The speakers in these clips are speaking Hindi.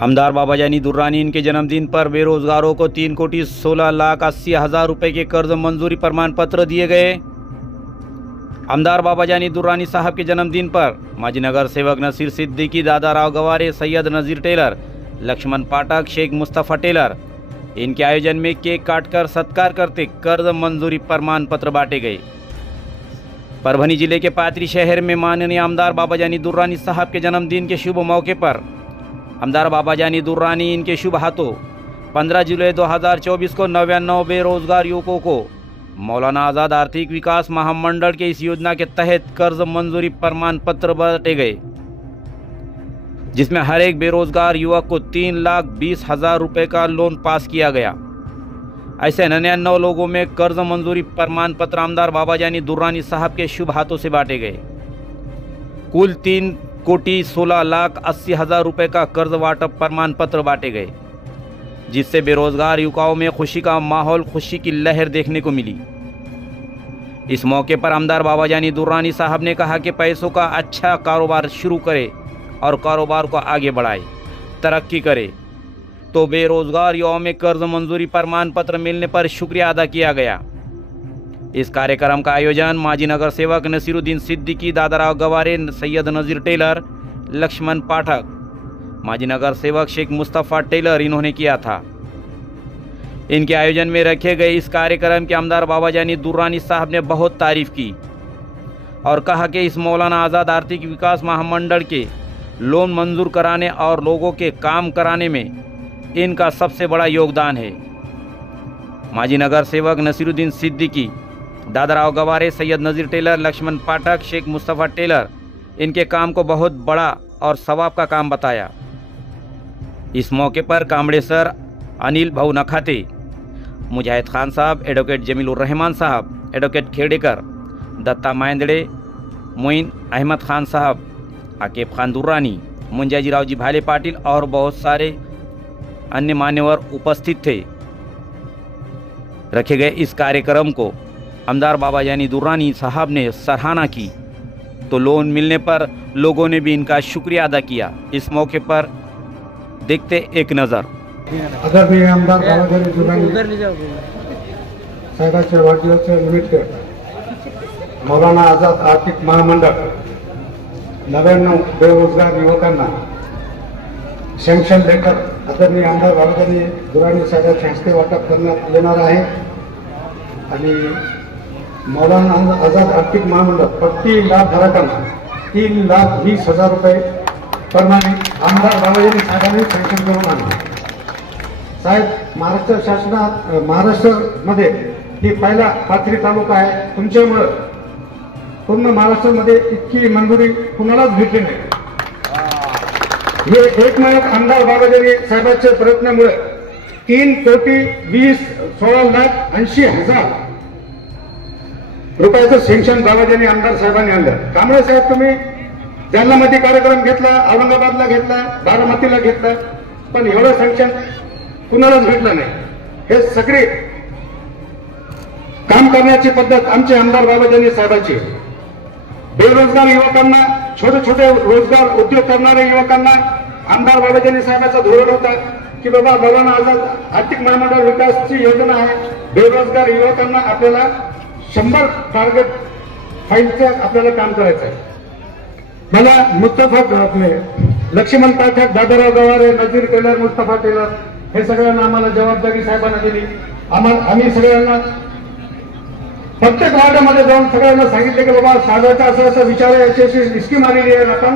आमदार बाबाजानी दुर्रानी इनके जन्मदिन पर बेरोजगारों को 3,16,80,000 रुपए के कर्ज मंजूरी प्रमाण पत्र दिए गए। आमदार बाबाजानी दुर्रानी साहब के जन्मदिन पर माजी नगर सेवक नसीर सिद्दीकी, दादाराव गवारे, सैयद नजीर टेलर, लक्ष्मण पाठक, शेख मुस्तफ़ा टेलर इनके आयोजन में केक काटकर सत्कार करते कर्ज मंजूरी प्रमाण पत्र बांटे गए। परभनी जिले के पात्री शहर में माननीय आमदार बाबाजानी दुर्रानी साहब के जन्मदिन के शुभ मौके पर आमदार बाबाजानी दुर्रानी इनके शुभ हाथों 15 जुलाई 2024 को 99 बेरोजगार युवकों को मौलाना आज़ाद आर्थिक विकास महामंडल के इस योजना के तहत कर्ज मंजूरी प्रमाण पत्र बांटे गए, जिसमें हर एक बेरोजगार युवक को 3,20,000 रुपए का लोन पास किया गया। ऐसे 99 लोगों में कर्ज मंजूरी प्रमाण पत्र आमदार बाबाजानी दुर्रानी साहब के शुभ हाथों से बांटे गए। कुल 3,16,80,000 रुपए का कर्ज वाटप प्रमाण पत्र बांटे गए, जिससे बेरोजगार युवकों में खुशी का माहौल, खुशी की लहर देखने को मिली। इस मौके पर आमदार बाबाजानी दुर्रानी साहब ने कहा कि पैसों का अच्छा कारोबार शुरू करे और कारोबार को आगे बढ़ाए, तरक्की करे। तो बेरोजगार युवाओं में कर्ज मंजूरी प्रमाण पत्र मिलने पर शुक्रिया अदा किया गया। इस कार्यक्रम का आयोजन माजी नगर सेवक नसीरुद्दीन सिद्दीकी, दादाराव गवारे, सैयद नजीर टेलर, लक्ष्मण पाठक, माजी नगर सेवक शेख मुस्तफ़ा टेलर इन्होंने किया था। इनके आयोजन में रखे गए इस कार्यक्रम के आमदार बाबाजानी दुर्रानी साहब ने बहुत तारीफ की और कहा कि इस मौलाना आज़ाद आर्थिक विकास महामंडल के लोन मंजूर कराने और लोगों के काम कराने में इनका सबसे बड़ा योगदान है। माजी नगर सेवक नसीरुद्दीन सिद्दीकी, दादाराव गवारे, सैयद नजीर टेलर, लक्ष्मण पाठक, शेख मुस्तफ़ा टेलर इनके काम को बहुत बड़ा और सवाब का काम बताया। इस मौके पर कामड़े सर अनिल भाऊ नखाते, मुजाहिद खान साहब, एडवोकेट जमीलुर रहमान साहब, एडवोकेट खेड़ेकर, दत्ता मायंदड़े, मोइन अहमद खान साहब, आकिब खान दुर्रानी, मुंजाजीराव जी भाले पाटिल और बहुत सारे अन्य मान्यवर उपस्थित थे। रखे गए इस कार्यक्रम को आमदार बाबाजानी दुर्रानी साहब ने सराहना की, तो लोन मिलने पर लोगों ने भी इनका शुक्रिया अदा किया। इस मौके पर देखते एक नज़र। आदरणीय आमदार बाबाजानी दुर्रानी साहेबांच्या वाढदिवसानिमित्त मौलाना आझाद आर्थिक महामंडळ 99 बेरोजगार युवकांना सँक्शन लेटर आदरणीय आमदार बाबाजानी दुर्रानी साहेबांच्या हस्ते वाटप करण्यात येणार आहे आणि मौलाना आझाद आर्थिक महामंडळ प्रति लाभधारकांना 3,20,000 रुपये प्रमाणे आमदार बाबाजानी साहेबांनी सँक्शन करून आणले। साहेब, महाराष्ट्र शासनात महाराष्ट्रामध्ये ही पहिला पाथरी तालुका आहे। तुमच्यामुळे पूर्ण महाराष्ट्रामध्ये इतकी मंजुरी कुणालाच भेटली नाही। हे एकमेव आमदार बाबाजानी साहेबांच्या प्रयत्नामुळे 3,20,16,80,000 रुपयाचं सँक्शन बाबाजानी आमदार साहेबांनी आणलं। कांबळे साहेब, तुम्ही जालन्यामध्ये कार्यक्रम घेतला, औरंगाबादला घेतला, बारामतीला घेतला, पण एवढं सँक्शन कुणालाच भेटलं नाही। हे सगळे काम करण्याची पद्धत आमचे आमदार बाबाजानी साहेबांची। बेरोजगार युवकांना, छोटे छोटे रोजगार उद्योग करणाऱ्या युवकांना आमदार बाबाजानी साहेबांचा धोरण होता की बाबा मौलाना आझाद आर्थिक महामंडळ विकासची योजना आहे। बेरोजगार युवकांना आपल्याला 100 टार्गेट फाईलचं आपल्याला काम करायचं आहे। मला मुस्तफा आपले लक्ष्मण पाठक, दादाराव गवारे, नजीर टेलर, मुस्तफा टेलर हे सगळ्यांना आम्हाला जबाबदारी साहेबांना दिली। आम्ही सगळ्यांना प्रत्येक वार्डामध्ये जाऊन सगळ्यांना सांगितले की बाबा साहेबांचा असं असं विचार आहे, याची स्कीम आलेली आहे, आता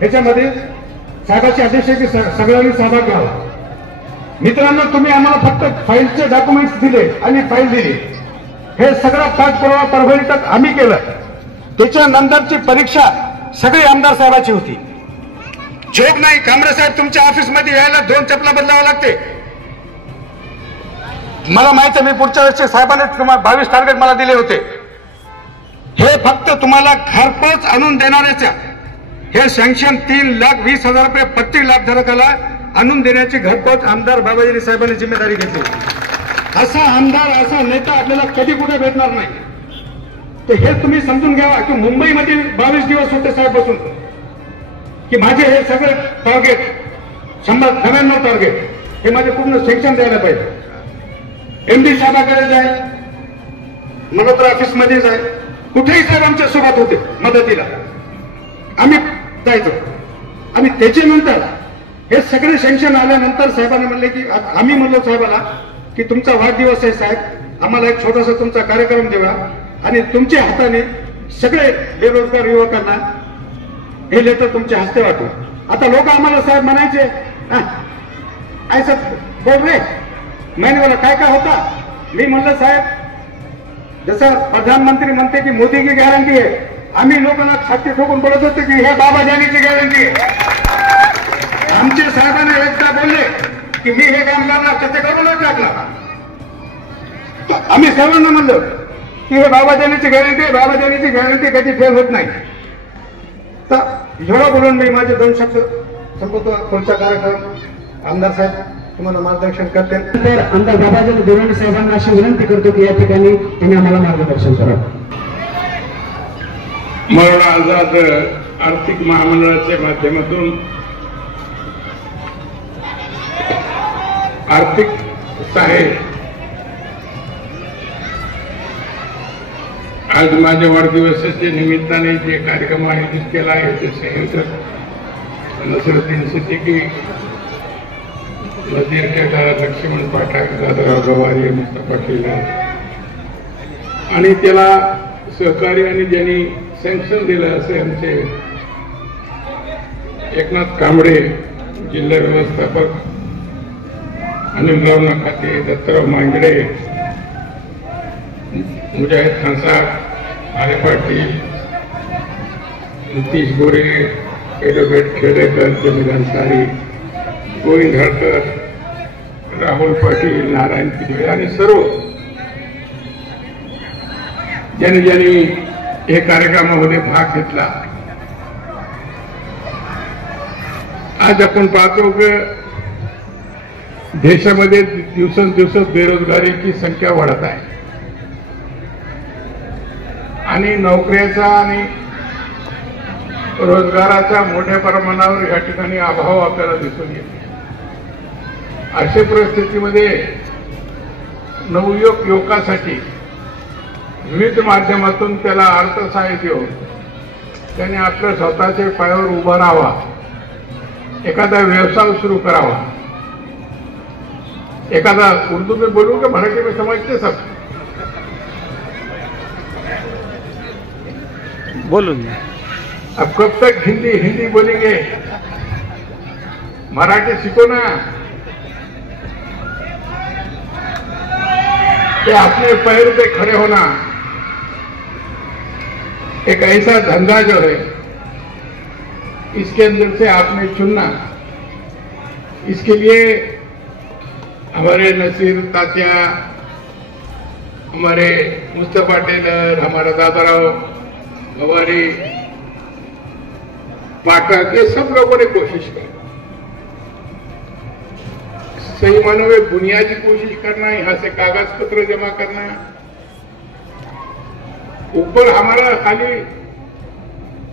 ह्याच्यामध्ये साहेबांचे आदेश आहे की सगळ्यांनी सहभाग घ्यावा। मित्रांनो, तुम्ही आम्हाला फक्त फाईलचे डॉक्युमेंट्स दिले आणि फाईल दिली, हे सगळं पाठपुरावा परभणी तक आम्ही केलं। त्याच्यानंतरची परीक्षा सगळी आमदार साहेबांची होती। जोक नाही, कांबळे साहेब तुमच्या ऑफिसमध्ये यायला 2 चपला बदलावं लागते। मला माहित आहे, मी पुढच्या वर्षी साहेबांनी 22 टार्गेट मला दिले होते। हे फक्त तुम्हाला घरपोच आणून देणाऱ्याच्या हे सँक्शन 3,20,000 रुपये प्रति लाभधारकाला आणून देण्याची घरपोच आमदार बाबाजानी साहेबांनी जिम्मेदारी घेतली। असा आमदार, असा नेता आपल्याला कधी कुठे भेटणार नाही। तर हे तुम्ही समजून घ्या की मुंबईमध्ये 22 दिवस होते साहेब बसून की माझे हे सगळे टार्गेट 99 टार्गेट हे माझे पूर्ण सेक्शन द्यायला पाहिजे. MD साहेबाकडे जाय, मल्होत्रा ऑफिस मध्ये जाय, कुठेही साहेब आमच्या सोबत होते मदतीला, आम्ही जायचो. आणि त्याच्यानंतर हे सगळे सँक्शन आल्यानंतर साहेबांनी म्हणले की आम्ही म्हणलो साहेबाला की तुमचा वाढदिवस आहे साहेब, आम्हाला एक छोटासा तुमचा कार्यक्रम देवा आणि तुमच्या हाताने सगळे बेरोजगार युवकांना हे लेटर तुमच्या हस्ते वाटू. आता लोक आम्हाला साहेब म्हणायचे ऐसा बोल रे, मैंने बोला काय काय होता. मी म्हणलं साहेब जसं प्रधानमंत्री म्हणते की मोदी की गॅरंटी आहे, आम्ही लोकांना छाती ठोकून बोलत होतो की हे बाबाजानीची गॅरंटी आहे. आमचे साहेबांना एकदा बोलले की मी हे काम करणार, त्याचे करूनच टाकला. आम्ही सर्वांना म्हणलो की हे बाबाजानीची गॅरंटी आहे, बाबाजानीची गॅरंटी कधी फेल होत नाही. तर एवढं बोलून मी माझे 2 शब्द संपवतो. पुढचा कार्यक्रम आमदार साहेब तुम्हाला मार्गदर्शन करते. तर आमदार बाबाजानी दुर्राणी साहेबांना अशी विनंती करतो की या ठिकाणी त्यांनी आम्हाला मार्गदर्शन करावं. मरोडा आझाद आर्थिक महामंडळाच्या माध्यमातून आर्थिक सहाय्य आज माझ्या वाढदिवसाच्या निमित्ताने जे कार्यक्रम आयोजित केला आहे ते संयोजक नसरुद्दीन सिद्दीकी, नजीर केदार, लक्ष्मण पाठक, दादाराव गवारी, मुस्तफा केदार आणि त्याला सहकारी आणि ज्यांनी सँक्शन दिलं असे आमचे एकनाथ कांबळे जिल्हा व्यवस्थापक, अनिलराव नखाते, दत्तराव मांगडे, मुजाहिद खान साहेब, आले पाटील, नितीश गोरे, एडव्होकेट खेडेकर, जमील अन्सारी, गोविंद हळकर, राहुल पाटील, नारायण पिंगळे आणि सर्व ज्यांनी हे कार्यक्रमामध्ये भाग घेतला. आज आपण पाहतो की देशामध्ये दिवसेंदिवस बेरोजगारीची संख्या वाढत आहे आणि नोकऱ्याचा आणि रोजगाराचा मोठ्या प्रमाणावर या ठिकाणी अभाव आपल्याला दिसून येतो. अशा परिस्थितीमध्ये नवयुवक युवकासाठी विविध माध्यमातून त्याला अर्थसहाय्य देऊन त्याने आपल्या स्वतःच्या पायावर उभा राहावा, एखादा व्यवसाय सुरू करावा. एखादा उर्दू में बोलूं कि मराठी में समझते सब? बोलो. अब कब तक हिंदी बोलेंगे? मराठी सीखो ना. कि अपने पैर पे खड़े होना एक ऐसा धंधा जो है इसके अंदर से आपने चुनना. इसके लिए हमारे नसीर तात्या, हमारे मुस्तफा टेलर, हमारा दादाराव गवारी, पाठक, ये सब लोगों ने कोशिश की. सही मानों में बुनियादी कोशिश करना, यहाँ से कागज पत्र जमा करना, ऊपर हमारा खाली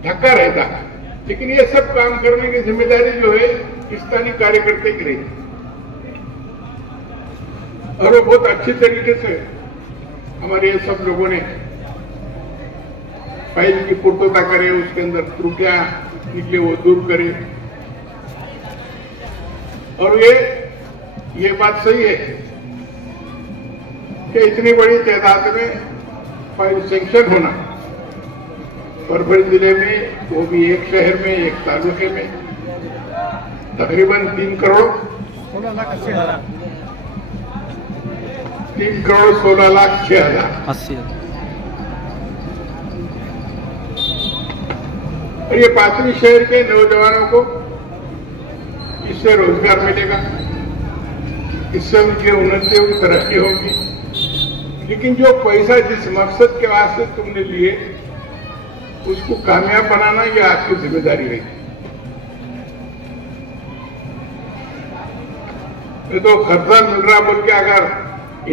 धक्का रहता है, लेकिन ये सब काम करने की जिम्मेदारी जो है स्थानीय कार्यकर्ता की रही और वो बहुत अच्छी तरीके से हमारे ये सब लोगों ने फाइल की पूर्तता करे, उसके अंदर त्रुटियां निकले वो दूर करे. और ये बात सही है कि इतनी बड़ी तादाद में फाइल सैंक्शन होना परभणी जिले में, वो भी एक शहर में, एक तालुके में, तकरीबन 3 करोड़ 16,06,000 और ये 5वीं शहर के नौजवानों को इससे रोजगार मिलेगा, इससे उनकी उन्नति होगी, तरक्की होगी. लेकिन जो पैसा जिस मकसद के वास्ते तुमने लिए उसको कामयाब बनाना ये आपकी जिम्मेदारी रहेगी. ये तो खर्चा मिल रहा बोल के अगर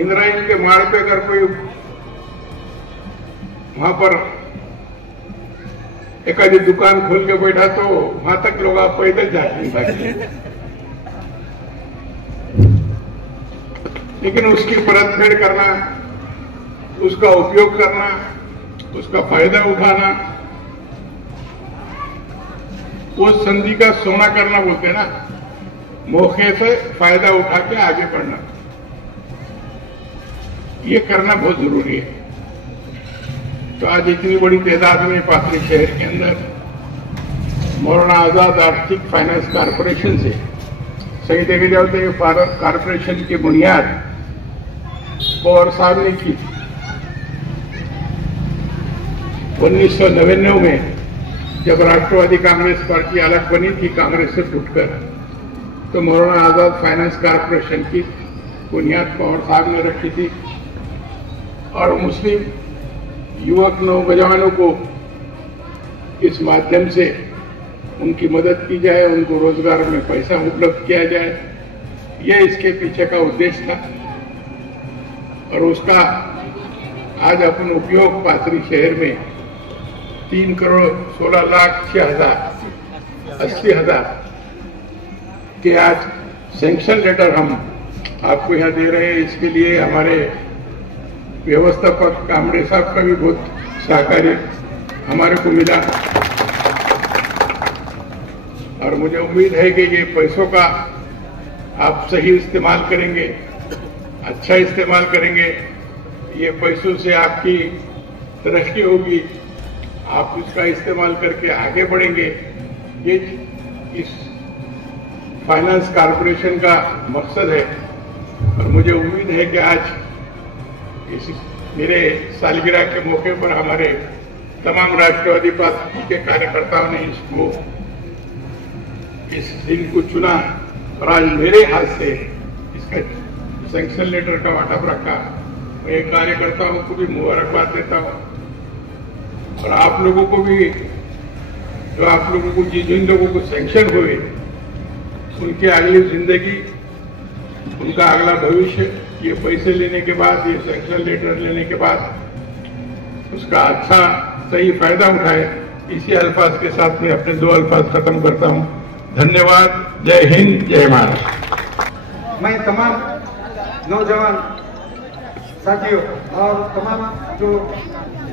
इंद्रायणी के मार्ग पे अगर कोई वहां पर एखादी दुकान खोल के बैठा तो वहां तक लोग आप पैदल जाते हैं. लेकिन उसकी परतफेड़ करना, उसका उपयोग करना, उसका फायदा उठाना, वो संधि का सोना करना बोलते हैं ना, मौके से फायदा उठा के आगे बढ़ना, ये करना बहुत जरूरी है। तो आज इतनी बड़ी तादाद में पाथरी शहर के अंदर मौलाना आजाद आर्थिक फाइनेंस कारपोरेशन से सही देखे जाओ तो ये कारपोरेशन की बुनियाद पवार साहब ने की। 1999 में जब राष्ट्रवादी कांग्रेस पार्टी अलग बनी थी कांग्रेस से टूटकर, तो मौलाना आजाद फाइनेंस कारपोरेशन की बुनियाद पवार साहब ने रखी थी और मुस्लिम युवक नौजवानों को इस माध्यम से उनकी मदद की जाए, उनको रोजगार में पैसा उपलब्ध किया जाए, यह इसके पीछे का उद्देश्य था। और उसका आज अपन उपयोग पाथरी शहर में 3,16,06,80,000 के आज सैंक्शन लेटर हम आपको यहाँ दे रहे हैं। इसके लिए हमारे व्यवस्थापक कामड़े साहब का भी बहुत सहकार्य हमारे को मिला और मुझे उम्मीद है कि ये पैसों का आप सही इस्तेमाल करेंगे, अच्छा इस्तेमाल करेंगे। ये पैसों से आपकी तरक्की होगी, आप उसका इस्तेमाल करके आगे बढ़ेंगे। ये इस फाइनेंस कारपोरेशन का मकसद है और मुझे उम्मीद है कि आज इस मेरे सालगिरह के मौके पर हमारे तमाम राष्ट्रवादी पार्टी के कार्यकर्ताओं ने इस दिन को चुना और आज मेरे हाथ से इसका सैंक्शन लेटर का वाटप रखा। मैं कार्यकर्ताओं को भी मुबारकबाद देता हूं और आप लोगों को भी, जो आप लोगों को जिन लोगों को सैंक्शन हुए उनकी अगली जिंदगी, उनका अगला भविष्य, ये पैसे लेने के बाद, ये सैंक्शन लेटर लेने के बाद उसका अच्छा सही फायदा उठाए। इसी अल्फाज के साथ मैं अपने 2 अल्फाज खत्म करता हूं। धन्यवाद। जय हिंद, जय महाराष्ट्र। मैं तमाम नौजवान साथियों और तमाम जो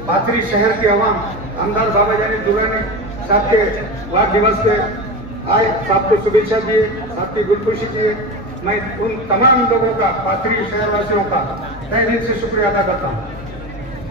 पाथरी शहर के अवाम आमदार बाबा जानी दुर्रानी साहब के वाद दिवस पे आए, साहब को शुभेच्छा दिए, साहब की गुलखुशी दिए। मैं उन तमाम लोगों का, पाथरी शहरवासियों का तहे दिल से शुक्रिया अदा करता हूँ।